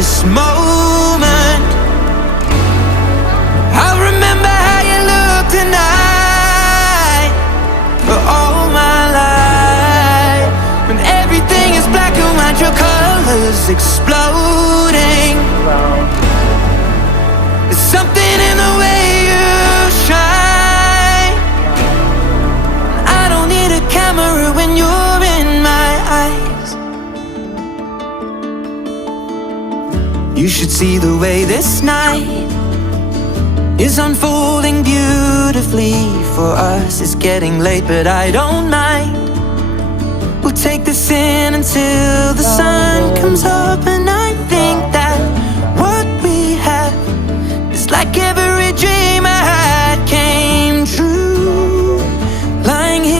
this moment. I'll remember how you look tonight for all my life. When everything is black and white, your colors exploding. There's something in the way you shine. I don't need a camera when you're in my eyes. You should see the way this night is unfolding beautifully for us. It's getting late, but I don't mind. We'll take this in until the sun comes up. And I think that what we have is like every dream I had.